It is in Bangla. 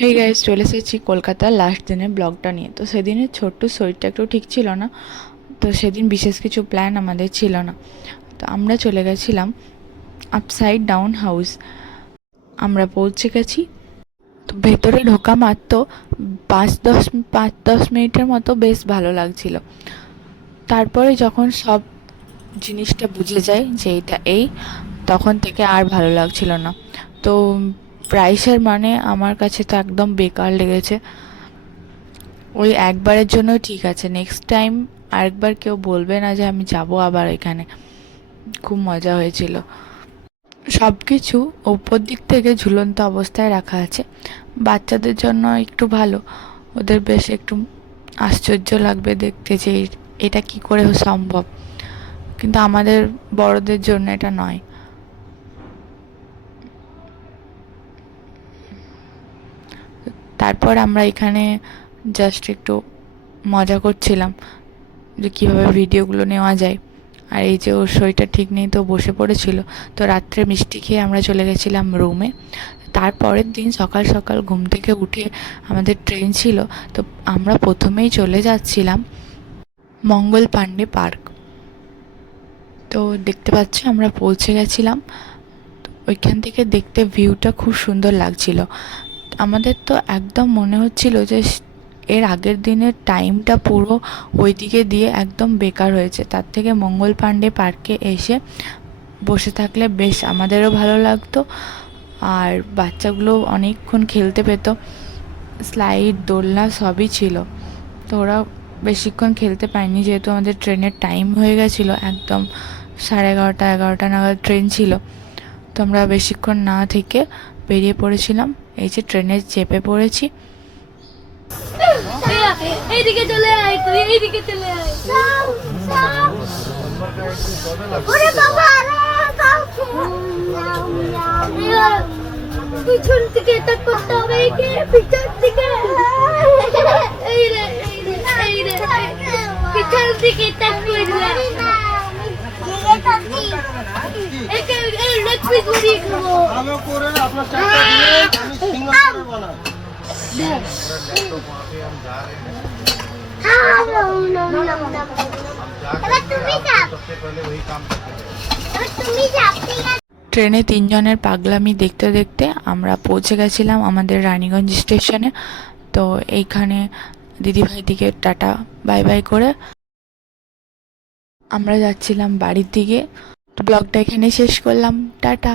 হেই গাইস, চলে এসেছি কলকাতার লাস্ট দিনের ব্লগটা নিয়ে। তো সেদিনের ছোট্ট শরীরটা একটু ঠিক ছিল না, তো সেদিন বিশেষ কিছু প্ল্যান আমাদের ছিল না। তো আমরা চলে গেছিলাম আপসাইড ডাউন হাউস। আমরা পৌঁছে গেছি। তো ভেতরে ঢোকা মাত্র 5-10 মিনিটের মতো বেশ ভালো লাগছিল। তারপরে যখন সব জিনিসটা বুঝে যায় যে এটা তখন থেকে আর ভালো লাগছিল না। তো প্রাইসের মানে আমার কাছে তো একদম বেকার লেগেছে। ওই একবারের জন্য ঠিক আছে, নেক্সট টাইম আরেকবার কেউ বলবে না যে আমি যাব আবার এখানে। খুব মজা হয়েছিল। সব কিছু উপর দিক থেকে ঝুলন্ত অবস্থায় রাখা আছে। বাচ্চাদের জন্য একটু ভালো, ওদের বেশ একটু আশ্চর্য লাগবে দেখতে যে এটা কি করে সম্ভব, কিন্তু আমাদের বড়দের জন্য এটা নয়। তারপর আমরা এখানে জাস্ট একটু মজা করছিলাম যে কীভাবে ভিডিওগুলো নেওয়া যায়। আর এই যে ওর শরীরটা ঠিক নেই, তো বসে পড়েছিল। তো রাত্রে মিষ্টি খেয়ে আমরা চলে গেছিলাম রুমে। তারপরের দিন সকাল সকাল ঘুম থেকে উঠে আমাদের ট্রেন ছিল। তো আমরা প্রথমেই চলে যাচ্ছিলাম মঙ্গল পাণ্ডে পার্ক। তো দেখতে পাচ্ছি আমরা পৌঁছে গেছিলাম। ওইখান থেকে দেখতে ভিউটা খুব সুন্দর লাগছিল। আমাদের তো একদম মনে হচ্ছিল যে এর আগের দিনের টাইমটা পুরো ওইদিকে দিয়ে একদম বেকার হয়েছে। তার থেকে মঙ্গল পাণ্ডে পার্কে এসে বসে থাকলে বেশ আমাদেরও ভালো লাগতো, আর বাচ্চাগুলো অনেকক্ষণ খেলতে পেতো। স্লাইড, দোলনা সবই ছিল। তো ওরা বেশিক্ষণ খেলতে পায়নি, যেহেতু আমাদের ট্রেনের টাইম হয়ে গেছিলো। একদম 11:30 নাগাদ ট্রেন ছিল। তো আমরা বেশিক্ষণ না থেকে বেরিয়ে পড়েছিলাম। এই যে ট্রেনে চেপে পড়েছি। এইদিকে চলে আয়, তুই এইদিকে চলে আয়। ওরে বাবা, পিছন থেকে এটা করতে হবে, পিছন থেকে। এই রে, এই রে, পিছন থেকে এটা করবে। একে এই লেগ পিস মুড়ি খাবো। আমি করে আপনার চাটা দিয়ে আমি সিঙ্গার করব না। ট্রেনে তিনজনের পাগলামি দেখতে দেখতে আমরা পৌঁছে গেছিলাম আমাদের রানীগঞ্জ স্টেশনে। তো এইখানে দিদিভাইদিকে টাটা বাই বাই করে আমরা যাচ্ছিলাম বাড়ির দিকে। ব্লগটা এখানে শেষ করলাম। টাটা।